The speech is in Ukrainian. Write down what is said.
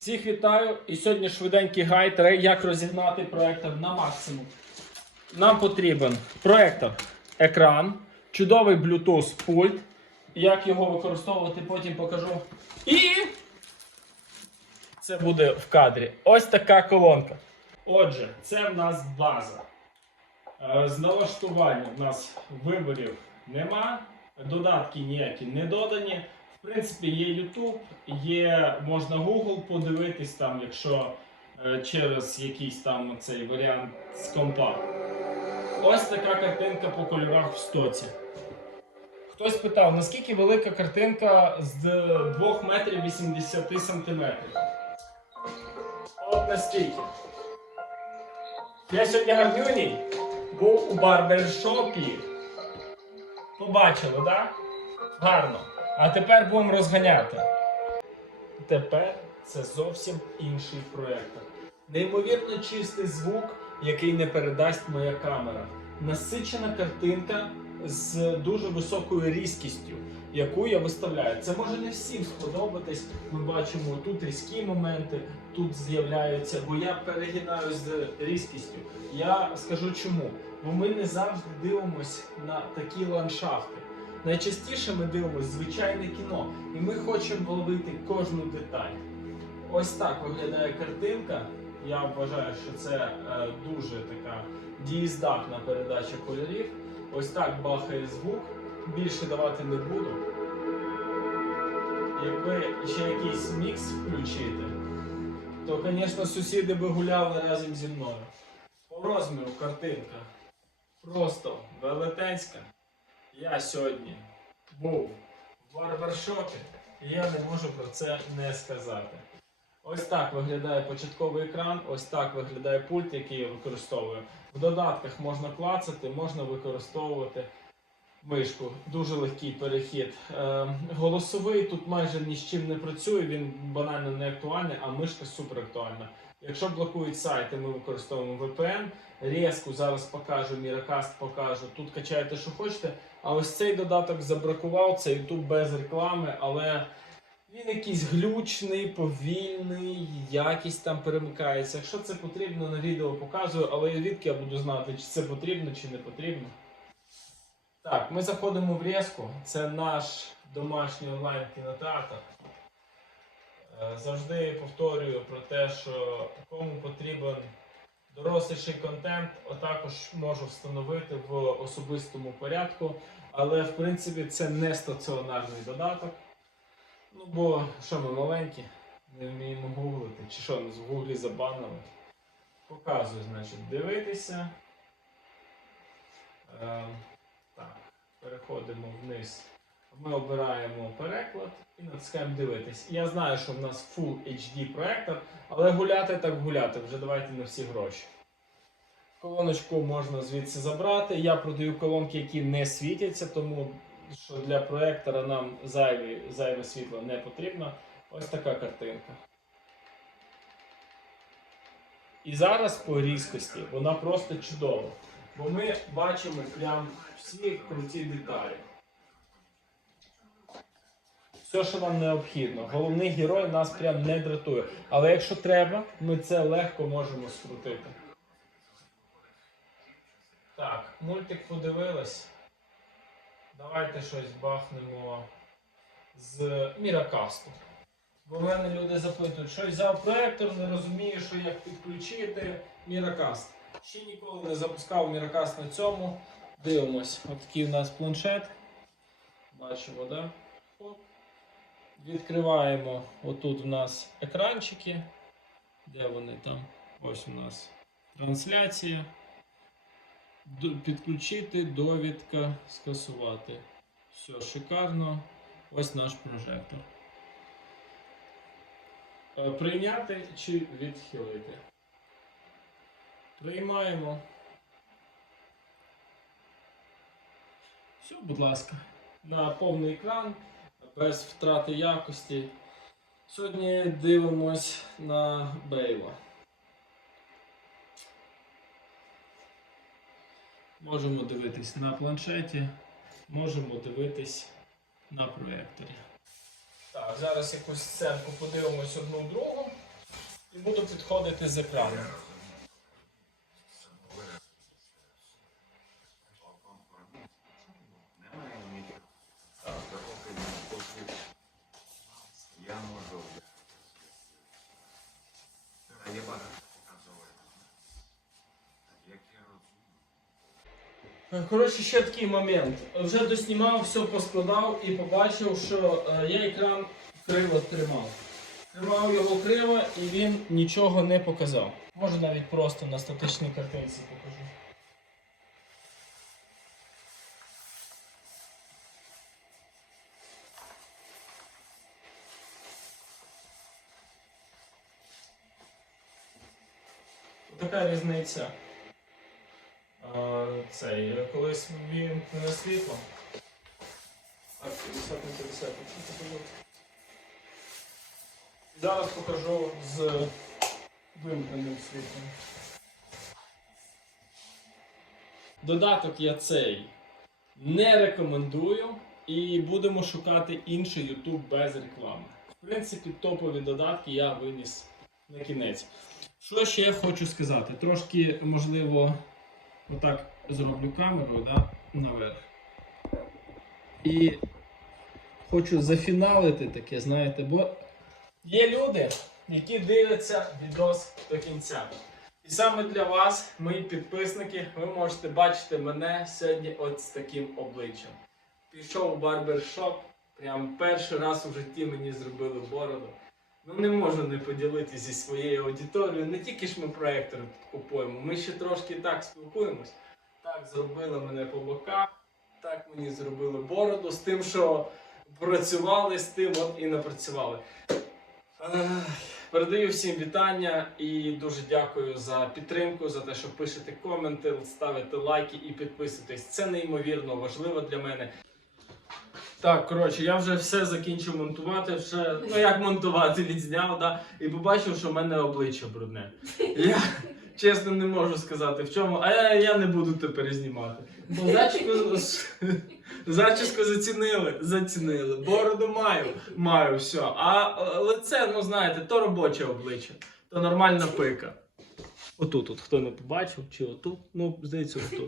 Всіх вітаю! І сьогодні швиденький гайд, як розігнати проектор на максимум. Нам потрібен проектор, екран, чудовий Bluetooth пульт. Як його використовувати, потім покажу. І це буде в кадрі. Ось така колонка. Отже, це в нас база. Е, З налаштування в нас виборів нема, додатки ніякі не додані. В принципі, є YouTube, є, можна Google подивитись там, якщо е, через якийсь там цей варіант з компа. Ось така картинка по кольорах в стоці. Хтось питав, наскільки велика картинка з 2 метрів 80 сантиметрів. От настільки. Я сьогодні гарнюній був у барбершопі. Побачили, так? Да? Гарно. А тепер будемо розганяти. Тепер це зовсім інший проєктор. Неймовірно чистий звук, який не передасть моя камера. Насичена картинка з дуже високою різкістю, яку я виставляю. Це може не всім сподобатись. Ми бачимо тут різкі моменти, тут з'являються, бо я перегинаю з різкістю. Я скажу чому. Бо ми не завжди дивимося на такі ландшафти. Найчастіше ми дивимося звичайне кіно, і ми хочемо ловити кожну деталь. Ось так виглядає картинка. Я вважаю, що це е, дуже така дієздатна передача кольорів. Ось так бахає звук. Більше давати не буду. Якби ще якийсь мікс включити, то, звісно, сусіди би гуляли разом зі мною. По розміру картинка просто велетенська. Я сьогодні був в барбершопі, і я не можу про це не сказати. Ось так виглядає початковий екран, ось так виглядає пульт, який я використовую. В додатках можна клацати, можна використовувати мишку. Дуже легкий перехід. Е, голосовий тут майже ні з чим не працює, він банально не актуальний, а мишка супер актуальна. Якщо блокують сайти, ми використовуємо VPN. Резку зараз покажу, Miracast покажу. Тут качайте, що хочете. А ось цей додаток забракував, це YouTube без реклами, але він якийсь глючний, повільний, якість там перемикається. Якщо це потрібно, на відео показую, але звідки я буду знати, чи це потрібно, чи не потрібно. Так, ми заходимо в Резку. Це наш домашній онлайн кінотеатр. Е, Завжди повторюю про те, що кому потрібен доросліший контент, також можу встановити в особистому порядку. Але в принципі це не стаціонарний додаток. Ну бо що ми маленькі, не вміємо гуглити, чи що нас в гуглі забанили. Показую, значить, дивитися. Е, так, переходимо вниз. Ми обираємо переклад і натискаємо дивитись. Я знаю, що в нас Full HD проектор, але гуляти так гуляти, вже давайте на всі гроші. Колоночку можна звідси забрати. Я продаю колонки, які не світяться, тому що для проектора нам зайві, зайве світло не потрібно. Ось така картинка. І зараз по різкості вона просто чудова. Бо ми бачимо прям всі круті деталі. Все, що нам необхідно. Головний герой нас прям не дратує. Але якщо треба, ми це легко можемо скрутити. Так, мультик подивились. Давайте щось бахнемо з Міракасту. Бо в мене люди запитують, що взяв проектор, не розумію, що як підключити Міракаст. Ще ніколи не запускав Міракаст на цьому. Дивимось, от такий у нас планшет. Бачимо, так? да? Відкриваємо отут у нас екранчики. Де вони там? Ось у нас трансляція. Підключити, довідка, скасувати. Все, шикарно. Ось наш прожектор. Е, Прийняти чи відхилити. Приймаємо. Все, будь ласка. На повний екран, без втрати якості. Сьогодні дивимось на Бейла. Можемо дивитись на планшеті, можемо дивитись на проєкторі. Так, зараз якусь сценку подивимось одну другу. і буду підходити з екрану. Я можу. А я багато показував. Як я розумію. Коротше, ще такий момент. Вже доснімав, все поскладав і побачив, що е, я екран криво тримав. Тримав його криво і він нічого не показав. Може навіть просто на статичній картинці покажу. Така різниця. А, цей, е, колись вімкнене світло. Так, 50 на 50. якщо це було. Зараз покажу з вимкненим світлом. Додаток я цей не рекомендую і будемо шукати інший YouTube без реклами. В принципі, топові додатки я виніс на кінець. Що ще я хочу сказати? Трошки, можливо, отак зроблю камеру да, наверх. І хочу зафіналити таке, знаєте, бо є люди, які дивляться відос до кінця. І саме для вас, мої підписники, ви можете бачити мене сьогодні от з таким обличчям. Пішов у барбершоп, прям перший раз у житті мені зробили бороду. Ну не можу не поділитися зі своєю аудиторією. Не тільки ж ми проектори купуємо, ми ще трошки так спілкуємось. Так зробили мене по боках, так мені зробили бороду з тим, що працювали з тим, от і напрацювали. Передаю всім вітання і дуже дякую за підтримку, за те, що пишете коменти, ставите лайки і підписуєтесь. Це неймовірно важливо для мене. Так, коротше, я вже все закінчив монтувати. Вже, ну як монтувати, відзняв, да, і побачив, що в мене обличчя брудне. Я чесно не можу сказати в чому, а я, я не буду тепер знімати. Бо зачіску, зачіску зацінили, зацінили. Бороду маю, маю, все. А е, лице, ну знаєте, то робоче обличчя, то нормальна пика. Отут, от, хто не побачив, чи отут, ну, здається, отут.